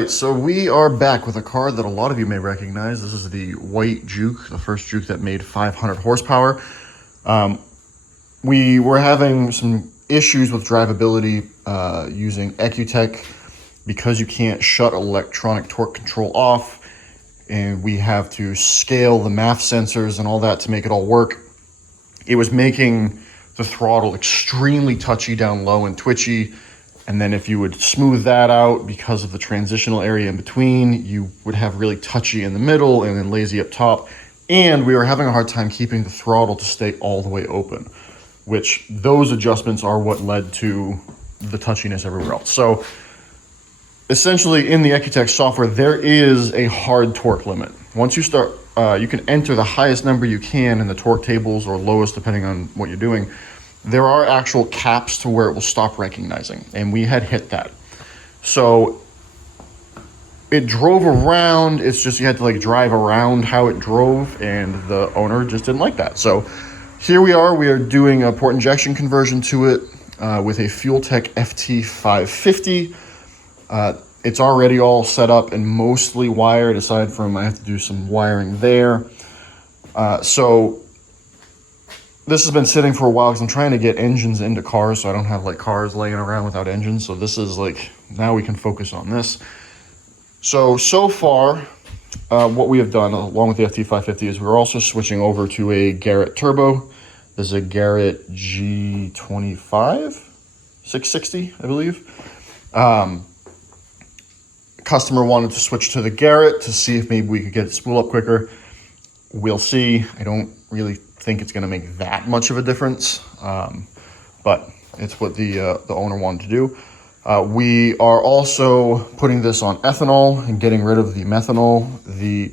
right, so we are back with a car that a lot of you may recognize. This is the white Juke, the first Juke that made 500 horsepower. We were having some issues with drivability using Ecutech because you can't shut electronic torque control off, and we have to scale the MAF sensors and all that to make it all work. It was making the throttle extremely touchy down low and twitchy. And then if you would smooth that out because of the transitional area in between, you would have really touchy in the middle and then lazy up top. And we were having a hard time keeping the throttle to stay all the way open, which those adjustments are what led to the touchiness everywhere else. So essentially in the Ecutech software, there is a hard torque limit. Once you start, you can enter the highest number you can in the torque tables or lowest depending on what you're doing. There are actual caps to where it will stop recognizing, and we had hit that. So it drove around, it's just you had to like drive around how it drove, and the owner just didn't like that. So here we are doing a port injection conversion to it with a FuelTech FT550. It's already all set up and mostly wired, aside from I have to do some wiring there. So this has been sitting for a while because I'm trying to get engines into cars so I don't have like cars laying around without engines. So this is like, now we can focus on this. So far, what we have done along with the FT550 is we're also switching over to a Garrett turbo. This is a Garrett G25 660, I believe. Customer wanted to switch to the Garrett to see if maybe we could get it spool up quicker. We'll see. I don't really think it's going to make that much of a difference, but it's what the owner wanted to do. We are also putting this on ethanol and getting rid of the methanol. The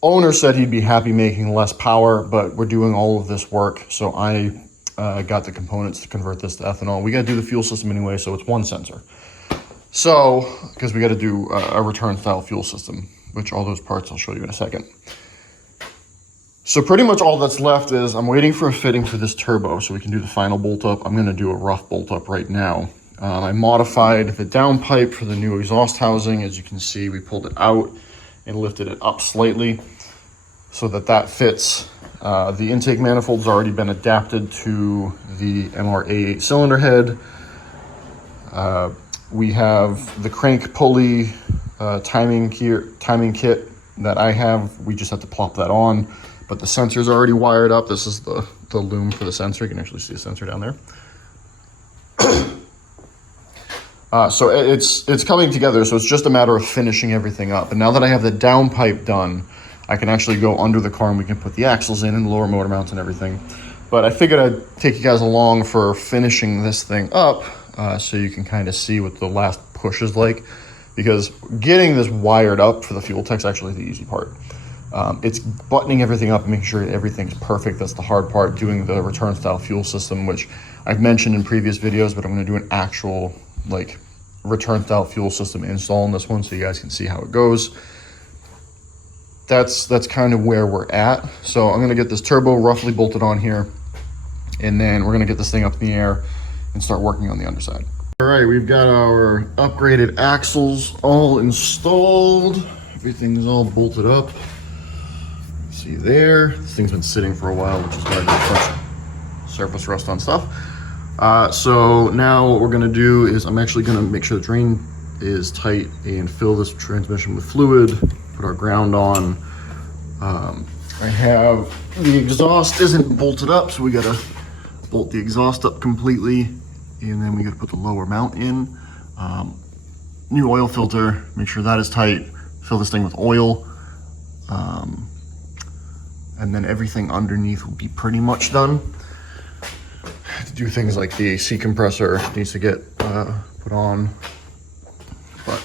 owner said he'd be happy making less power, but we're doing all of this work, so I got the components to convert this to ethanol. We got to do the fuel system anyway, so it's one sensor. So, because we got to do a return style fuel system, which all those parts I'll show you in a second. So pretty much all that's left is I'm waiting for a fitting for this turbo so we can do the final bolt up. I'm going to do a rough bolt up right now. I modified the downpipe for the new exhaust housing. As you can see, we pulled it out and lifted it up slightly so that fits. The intake manifold's already been adapted to the MR-A8 cylinder head. We have the crank pulley timing kit that I have. We just have to plop that on. But the sensor's already wired up. This is the loom for the sensor. You can actually see the sensor down there. So it's coming together. So it's just a matter of finishing everything up. And now that I have the downpipe done, I can actually go under the car and we can put the axles in and lower motor mounts and everything. But I figured I'd take you guys along for finishing this thing up so you can kind of see what the last push is like. Because getting this wired up for the FuelTech's actually the easy part. It's buttoning everything up and making sure everything's perfect. That's the hard part, doing the return style fuel system, which I've mentioned in previous videos, but I'm going to do an actual like return style fuel system install on this one so you guys can see how it goes. That's kind of where we're at. So I'm going to get this turbo roughly bolted on here, and then we're going to get this thing up in the air and start working on the underside. All right, we've got our upgraded axles all installed. Everything's all bolted up. See there, this thing's been sitting for a while, which is why there's surface rust on stuff. So now what we're gonna do is I'm actually gonna make sure the drain is tight and fill this transmission with fluid, put our ground on. I have the exhaust isn't bolted up, so we gotta bolt the exhaust up completely, and then we gotta put the lower mount in. New oil filter, make sure that is tight, fill this thing with oil. And then everything underneath will be pretty much done. To do things like the AC compressor needs to get put on, but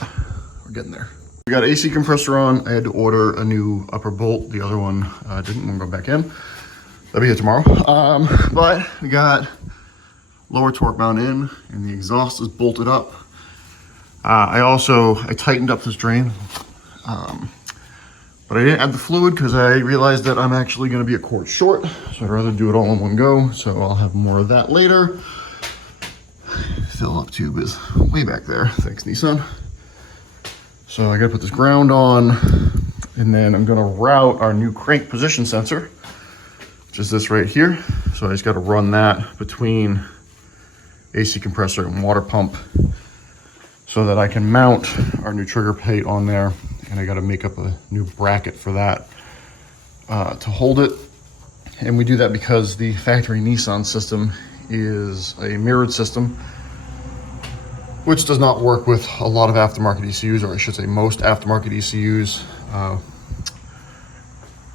we're getting there. We got AC compressor on. I had to order a new upper bolt. The other one didn't want to go back in. That'll be here tomorrow. But we got lower torque mount in, and the exhaust is bolted up. I tightened up this drain. But I didn't add the fluid because I realized that I'm actually going to be a quart short. So I'd rather do it all in one go. So I'll have more of that later. Fill up tube is way back there. Thanks, Nissan. So So I gotta put this ground on, and then I'm gonna route our new crank position sensor, which is this right here. So I just gotta run that between AC compressor and water pump so that I can mount our new trigger plate on there. And I gotta make up a new bracket for that to hold it. And we do that because the factory Nissan system is a mirrored system, which does not work with a lot of aftermarket ECUs, or I should say most aftermarket ECUs.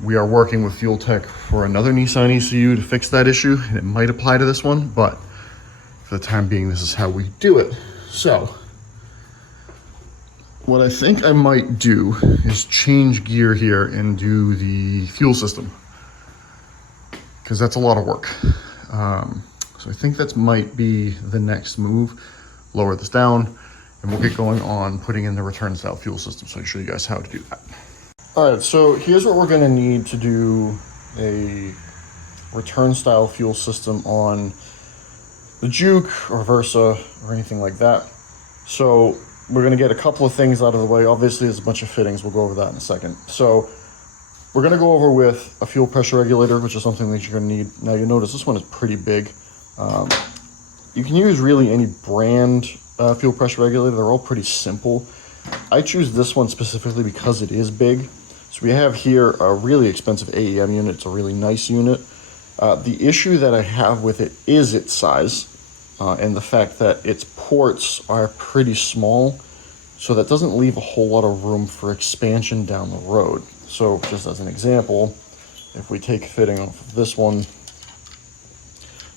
We are working with Fuel Tech for another Nissan ECU to fix that issue, and it might apply to this one, but for the time being, this is how we do it. So what I think I might do is change gear here and do the fuel system, because that's a lot of work. So I think that might be the next move. Lower this down, and we'll get going on putting in the return style fuel system. So I'll show you guys how to do that. All right, so here's what we're gonna need to do a return style fuel system on the Juke or Versa or anything like that. So we're gonna get a couple of things out of the way. Obviously, there's a bunch of fittings. We'll go over that in a second. So we're gonna go over with a fuel pressure regulator, which is something that you're gonna need. Now you notice this one is pretty big. You can use really any brand fuel pressure regulator. They're all pretty simple. I choose this one specifically because it is big. So we have here a really expensive AEM unit. It's a really nice unit. The issue that I have with it is its size and the fact that its ports are pretty small. So that doesn't leave a whole lot of room for expansion down the road. So just as an example, if we take fitting off of this one,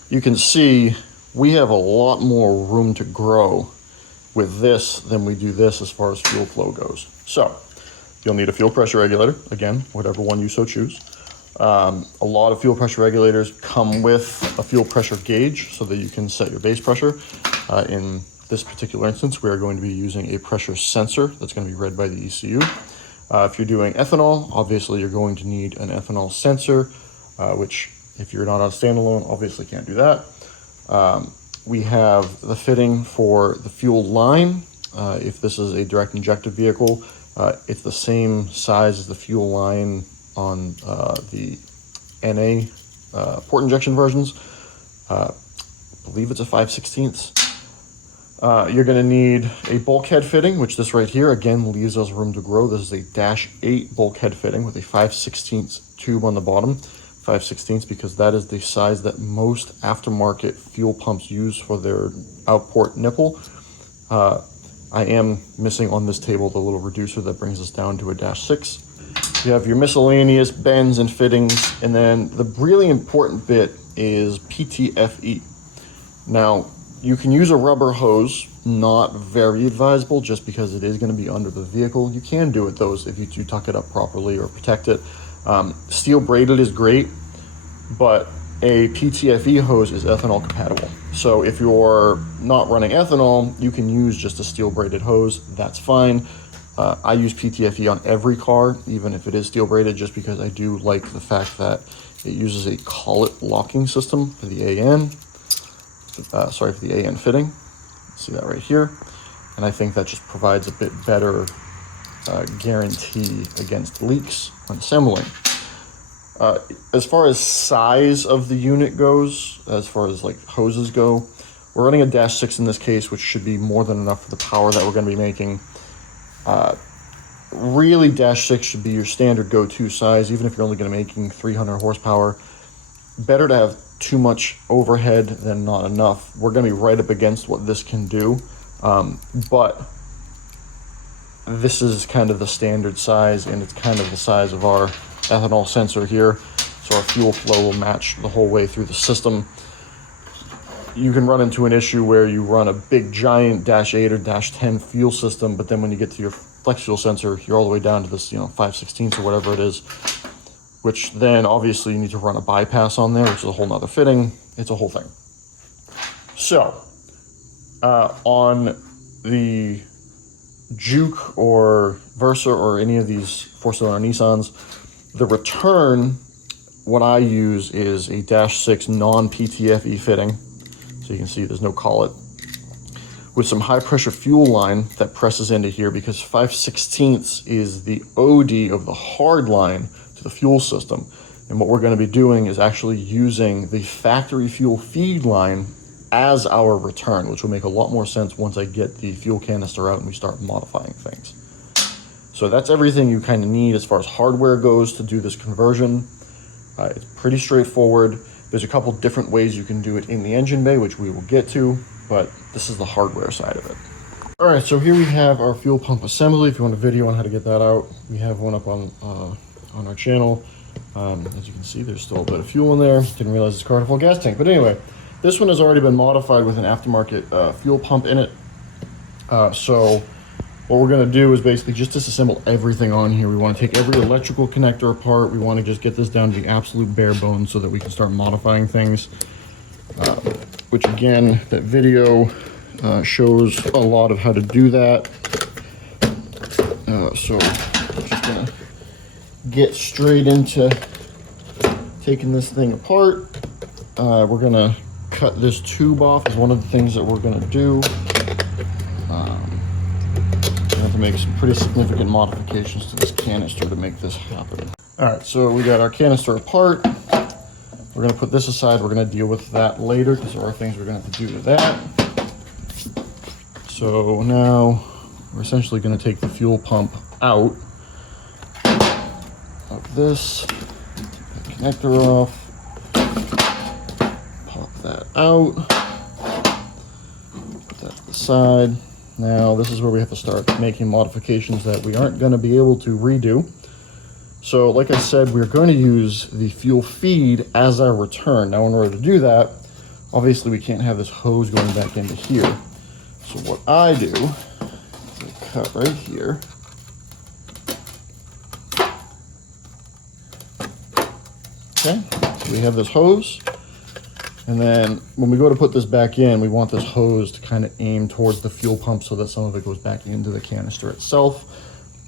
you can see we have a lot more room to grow with this than we do this as far as fuel flow goes. So you'll need a fuel pressure regulator, again, whatever one you so choose. A lot of fuel pressure regulators come with a fuel pressure gauge so that you can set your base pressure. In this particular instance, we are going to be using a pressure sensor that's going to be read by the ECU. If you're doing ethanol, obviously you're going to need an ethanol sensor, which if you're not on standalone, obviously can't do that. We have the fitting for the fuel line. If this is a direct injected vehicle, it's the same size as the fuel line on the NA port injection versions. I believe it's a 5/16. You're going to need a bulkhead fitting, which this right here, again, leaves us room to grow. This is a -8 bulkhead fitting with a 5/16 tube on the bottom. 5/16 because that is the size that most aftermarket fuel pumps use for their outport nipple. I am missing on this table the little reducer that brings us down to a -6. You have your miscellaneous bends and fittings, and then the really important bit is PTFE. Now, you can use a rubber hose, not very advisable just because it is going to be under the vehicle. You can do it though if you do tuck it up properly or protect it. Steel braided is great, but a PTFE hose is ethanol compatible. So if you're not running ethanol, you can use just a steel braided hose. That's fine. I use PTFE on every car, even if it is steel braided, just because I do like the fact that it uses a collet locking system for the AN. For the AN fitting. See that right here. And I think that just provides a bit better guarantee against leaks when assembling. As far as size of the unit goes, as far as like hoses go, we're running a -6 in this case, which should be more than enough for the power that we're going to be making. Really, -6 should be your standard go-to size, even if you're only going to be making 300 horsepower. Better to have too much overhead than not enough. We're going to be right up against what this can do, but this is kind of the standard size, and it's kind of the size of our ethanol sensor here, so our fuel flow will match the whole way through the system. You can run into an issue where you run a big giant -8 or -10 fuel system, but then when you get to your flex fuel sensor, you're all the way down to this 5/16 or whatever it is, which then obviously you need to run a bypass on there, which is a whole nother fitting. It's a whole thing. So on the Juke or Versa or any of these four-cylinder Nissans, the return, what I use is a -6 non-PTFE fitting. So you can see there's no collet. with some high pressure fuel line that presses into here, because 5/16 is the OD of the hard line to the fuel system. And what we're going to be doing is actually using the factory fuel feed line as our return, which will make a lot more sense once I get the fuel canister out and we start modifying things. So that's everything you kind of need as far as hardware goes to do this conversion. It's pretty straightforward. There's a couple different ways you can do it in the engine bay, which we will get to, but this is the hardware side of it. All right, so here we have our fuel pump assembly. If you want a video on how to get that out, we have one up on our channel. As you can see, there's still a bit of fuel in there. Didn't realize it's a full gas tank. But anyway, this one has already been modified with an aftermarket fuel pump in it. So what we're going to do is basically just disassemble everything on here. We want to take every electrical connector apart. We want to just get this down to the absolute bare bones so that we can start modifying things. Which again, that video shows a lot of how to do that. So I'm just going to get straight into taking this thing apart. We're going to cut this tube off is one of the things that we're going to do. We have to make some pretty significant modifications to this canister to make this happen. All right, so we got our canister apart. We're going to put this aside. We're going to deal with that later because there are things we're going to have to do to that. So now we're essentially going to take the fuel pump out of this, take that connector off, pop that out, put that to the side. Now this is where we have to start making modifications that we aren't going to be able to redo. So like I said, we're going to use the fuel feed as our return. Now in order to do that, obviously we can't have this hose going back into here. So what I do is I cut right here. Okay, so we have this hose. And then when we go to put this back in, we want this hose to kind of aim towards the fuel pump so that some of it goes back into the canister itself.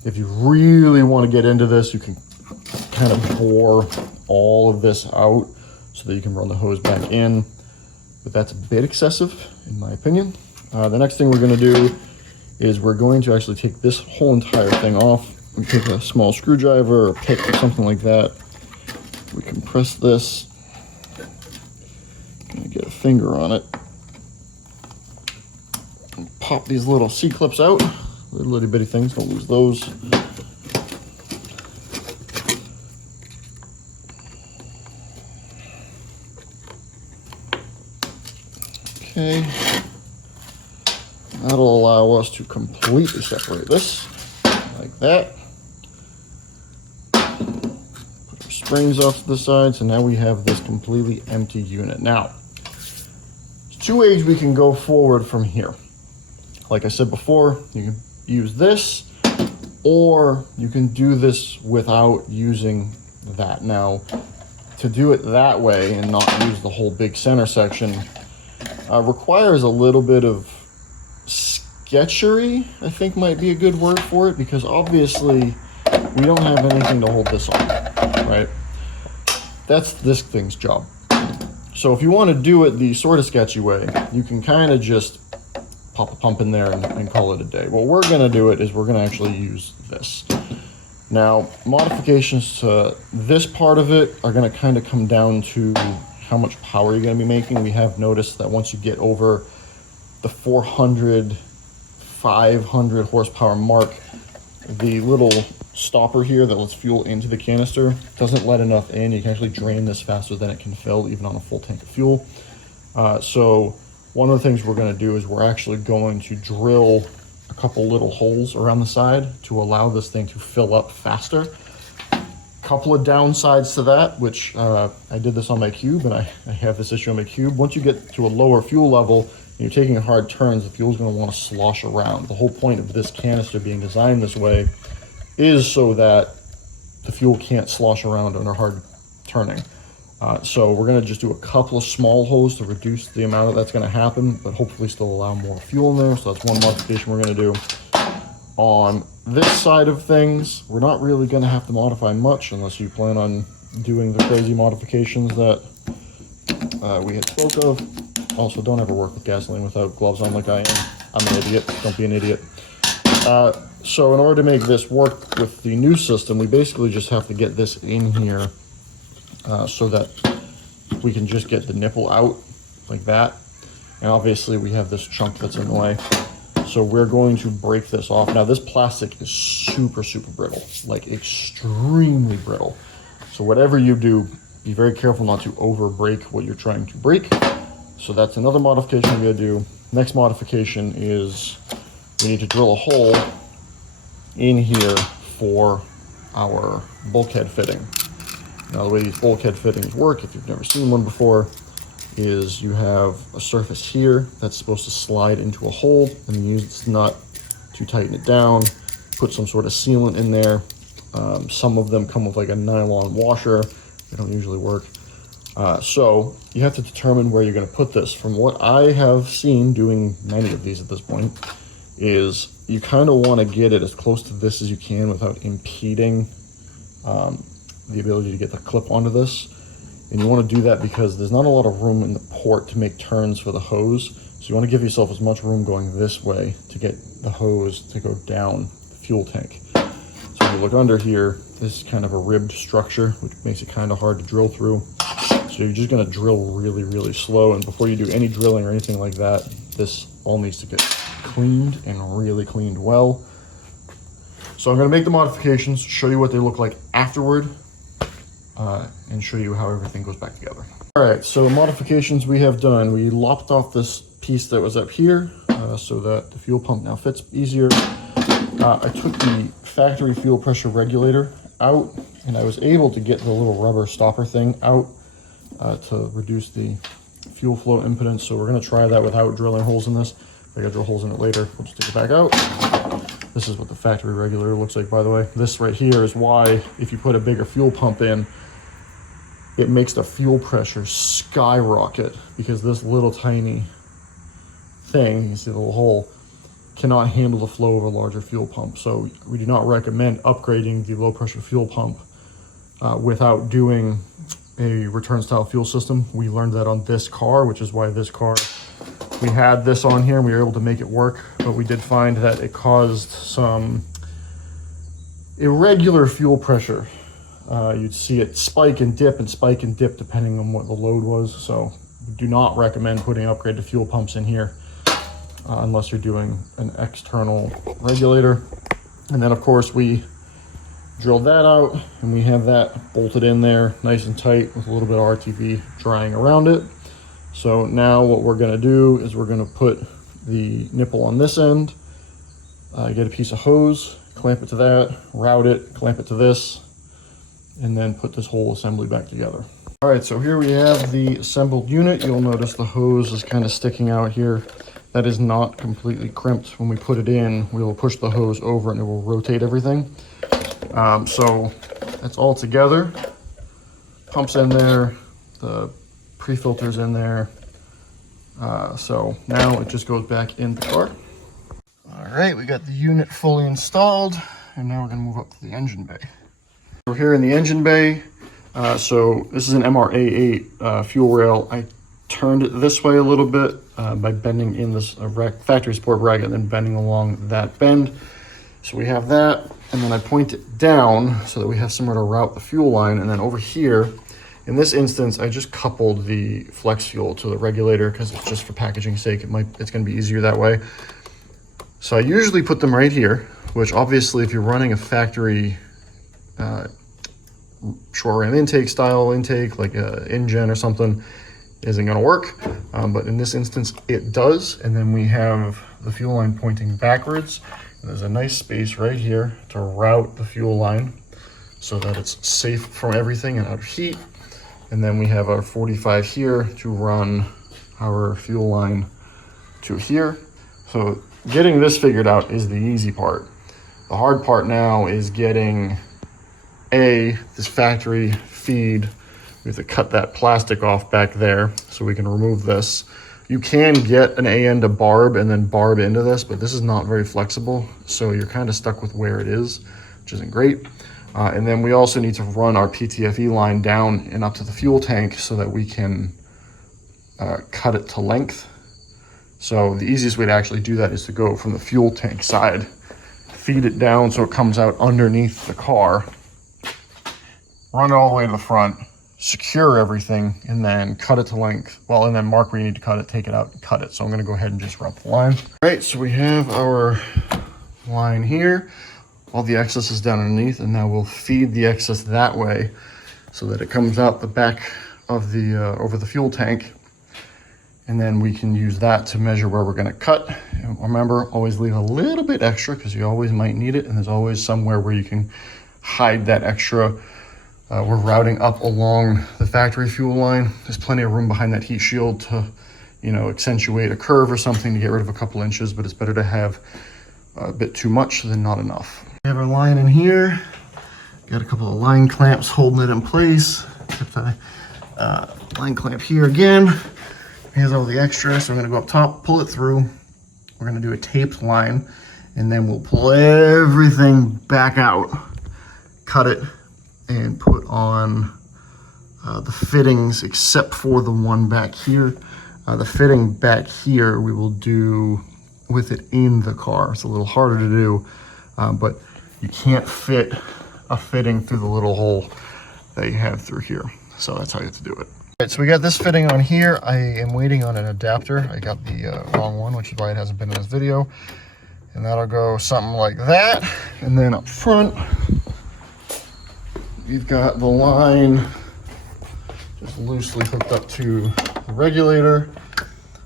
If you really want to get into this, you can kind of bore all of this out so that you can run the hose back in. But that's a bit excessive, in my opinion. The next thing we're going to do is we're going to actually take this whole entire thing off. We take a small screwdriver or pick or something like that. We compress this. Get a finger on it and pop these little C-clips out. Little itty bitty things, don't lose those. Okay, that'll allow us to completely separate this like that. Put our springs off to the side, so now we have this completely empty unit. Now, two ways we can go forward from here. Like I said before, you can use this, or you can do this without using that. Now, to do it that way and not use the whole big center section requires a little bit of sketchery, I think might be a good word for it, because obviously we don't have anything to hold this on, right? That's this thing's job. So if you want to do it the sort of sketchy way, you can kind of just pop a pump in there and call it a day. What we're going to do it is we're going to actually use this. Now, modifications to this part of it are going to kind of come down to how much power you're going to be making. We have noticed that once you get over the 400, 500 horsepower mark, the little stopper here that lets fuel into the canister doesn't let enough in. You can actually drain this faster than it can fill, even on a full tank of fuel. So one of the things we're going to do is we're actually going to drill a couple little holes around the side to allow this thing to fill up faster. Couple of downsides to that, which I did this on my cube, and I have this issue on my cube. Once you get to a lower fuel level and you're taking hard turns, the fuel's going to want to slosh around. The whole point of this canister being designed this way is so that the fuel can't slosh around under hard turning. So we're going to just do a couple of small holes to reduce the amount that's going to happen, but hopefully still allow more fuel in there. So that's one modification we're going to do. On this side of things, we're not really going to have to modify much unless you plan on doing the crazy modifications that we had spoke of. Also, don't ever work with gasoline without gloves on like I am. I'm an idiot. Don't be an idiot. So in order to make this work with the new system, we basically just have to get this in here so that we can just get the nipple out like that. And obviously we have this chunk that's in the way. So we're going to break this off. Now this plastic is super, super brittle, like extremely brittle. So whatever you do, be very careful not to over break what you're trying to break. So that's another modification we gotta do. Next modification is we need to drill a hole in here for our bulkhead fitting. Now the way these bulkhead fittings work, if you've never seen one before, is you have a surface here that's supposed to slide into a hole, and you use this nut to tighten it down, put some sort of sealant in there. Some of them come with like a nylon washer. They don't usually work. So you have to determine where you're going to put this. From what I have seen doing many of these at this point, is you kind of want to get it as close to this as you can without impeding the ability to get the clip onto this. And you want to do that because there's not a lot of room in the port to make turns for the hose. So you want to give yourself as much room going this way to get the hose to go down the fuel tank. So if you look under here, this is kind of a ribbed structure, which makes it kind of hard to drill through. So you're just going to drill really, really slow. And before you do any drilling or anything like that, this all needs to get cleaned and really cleaned well. So I'm going to make the modifications, show you what they look like afterward, and show you how everything goes back together. All right, so the modifications we have done, we lopped off this piece that was up here so that the fuel pump now fits easier. I took the factory fuel pressure regulator out, and I was able to get the little rubber stopper thing out to reduce the fuel flow impedance. So we're going to try that without drilling holes in this. If I got to drill holes in it later, we'll just take it back out. This is what the factory regulator looks like, by the way. This right here is why, if you put a bigger fuel pump in, it makes the fuel pressure skyrocket, because this little tiny thing, you see the little hole, cannot handle the flow of a larger fuel pump. So we do not recommend upgrading the low pressure fuel pump without doing a return style fuel system. We learned that on this car, which is why this car, we had this on here and we were able to make it work, but we did find that it caused some irregular fuel pressure. You'd see it spike and dip depending on what the load was. So we do not recommend putting upgraded fuel pumps in here unless you're doing an external regulator. And then of course we drilled that out and we have that bolted in there nice and tight with a little bit of RTV drying around it. So now what we're going to do is we're going to put the nipple on this end, get a piece of hose, clamp it to that, route it, clamp it to this, and then put this whole assembly back together. All right, so here we have the assembled unit. You'll notice the hose is kind of sticking out here. That is not completely crimped. When we put it in, we will push the hose over and it will rotate everything. So that's all together. Pump's in there, the pre-filter's in there. So now it just goes back in the car. All right, we got the unit fully installed, and now we're gonna move up to the engine bay. We're here in the engine bay. So this is an MR-A8 fuel rail. I turned it this way a little bit by bending in this factory support bracket and then bending along that bend. So we have that, and then I point it down so that we have somewhere to route the fuel line. And then over here, in this instance, I just coupled the flex fuel to the regulator because it's just for packaging sake. It's going to be easier that way. So I usually put them right here, which obviously if you're running a factory short ram intake style intake, like a InGen or something, isn't going to work. But in this instance, it does. And then we have the fuel line pointing backwards. There's a nice space right here to route the fuel line so that it's safe from everything and out of heat. And then we have our 45 here to run our fuel line to here. So getting this figured out is the easy part. The hard part now is getting this factory feed. We have to cut that plastic off back there so we can remove this. You can get an AN to barb and then barb into this, but this is not very flexible. So you're kind of stuck with where it is, which isn't great. And then we also need to run our PTFE line down and up to the fuel tank so that we can cut it to length So the easiest way to actually do that is to go from the fuel tank side, feed it down so it comes out underneath the car, run it all the way to the front, secure everything, and then cut it to length. Well, and then mark where you need to cut it, take it out and cut it. So I'm gonna go ahead and just rub the line. All right, so we have our line here. All the excess is down underneath, and now we'll feed the excess that way so that it comes out the back of the, over the fuel tank. And then we can use that to measure where we're gonna cut. And remember, always leave a little bit extra because you always might need it. And there's always somewhere where you can hide that extra. We're routing up along the factory fuel line. There's plenty of room behind that heat shield to, you know, accentuate a curve or something to get rid of a couple inches, but it's better to have a bit too much than not enough. We have our line in here. Got a couple of line clamps holding it in place. Line clamp here again. Here's all the extra, so I'm gonna go up top, pull it through. We're gonna do a taped line, and then we'll pull everything back out, cut it, and put on the fittings except for the one back here. The fitting back here we will do with it in the car. It's a little harder to do, but you can't fit a fitting through the little hole that you have through here. So that's how you have to do it. All right, so we got this fitting on here. I am waiting on an adapter. I got the wrong one, which is why it hasn't been in this video. And that'll go something like that. And then up front, you've got the line just loosely hooked up to the regulator.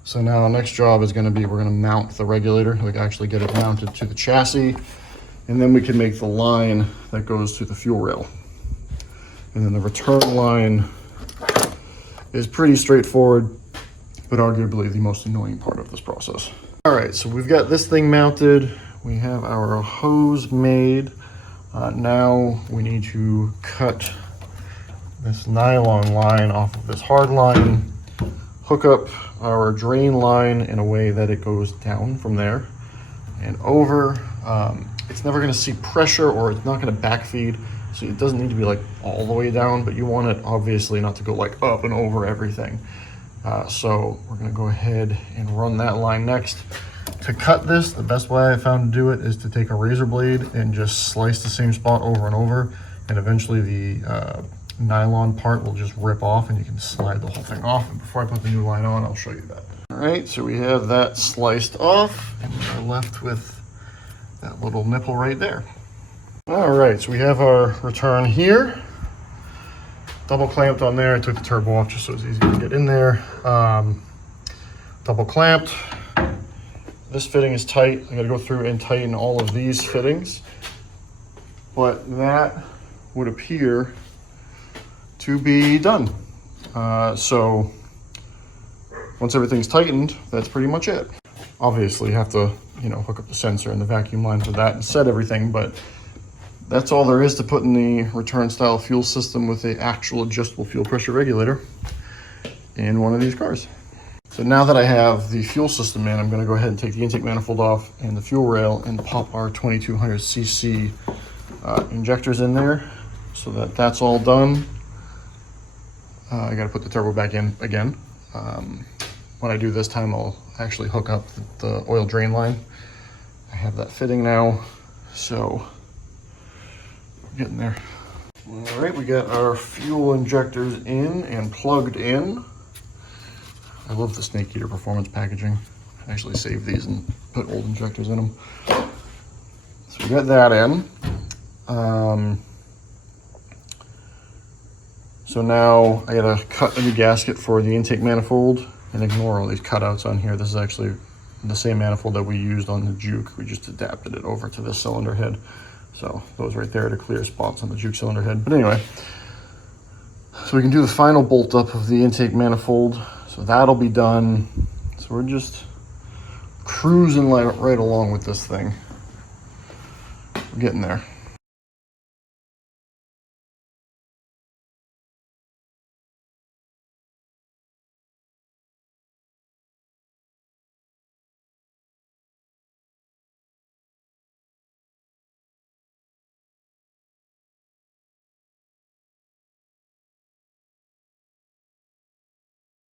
So now the next job is gonna be, we're gonna mount the regulator. We can actually get it mounted to the chassis, and then we can make the line that goes to the fuel rail. And then the return line is pretty straightforward, but arguably the most annoying part of this process. All right, so we've got this thing mounted. We have our hose made. Now we need to cut this nylon line off of this hard line, hook up our drain line in a way that it goes down from there and over. It's never gonna see pressure, or it's not gonna backfeed, so it doesn't need to be like all the way down, but you want it obviously not to go like up and over everything. So we're gonna go ahead and run that line next. To cut this, the best way I found to do it is to take a razor blade and just slice the same spot over and over, and eventually the nylon part will just rip off and you can slide the whole thing off. And before I put the new line on, I'll show you that. All right, so we have that sliced off, and we're left with that little nipple right there. All right, so we have our return here. Double clamped on there. I took the turbo off just so it's easy to get in there. Double clamped. This fitting is tight. I gotta go through and tighten all of these fittings, but that would appear to be done. So once everything's tightened, that's pretty much it. Obviously you have to, you know, hook up the sensor and the vacuum line for that and set everything, but that's all there is to put in the return style fuel system with the actual adjustable fuel pressure regulator in one of these cars. So now that I have the fuel system in, I'm gonna go ahead and take the intake manifold off and the fuel rail and pop our 2200cc injectors in there so that that's all done. I gotta put the turbo back in again. When I do this time, I'll actually hook up the oil drain line. I have that fitting now, so we're getting there. All right, we got our fuel injectors in and plugged in. I love the Snake Eater performance packaging. I actually saved these and put old injectors in them. So we got that in. So now I gotta cut a new gasket for the intake manifold and ignore all these cutouts on here. This is actually the same manifold that we used on the Juke. We just adapted it over to this cylinder head. So those right there are the clear spots on the Juke cylinder head. But anyway, so we can do the final bolt up of the intake manifold. So that'll be done. So we're just cruising right along with this thing. We're getting there.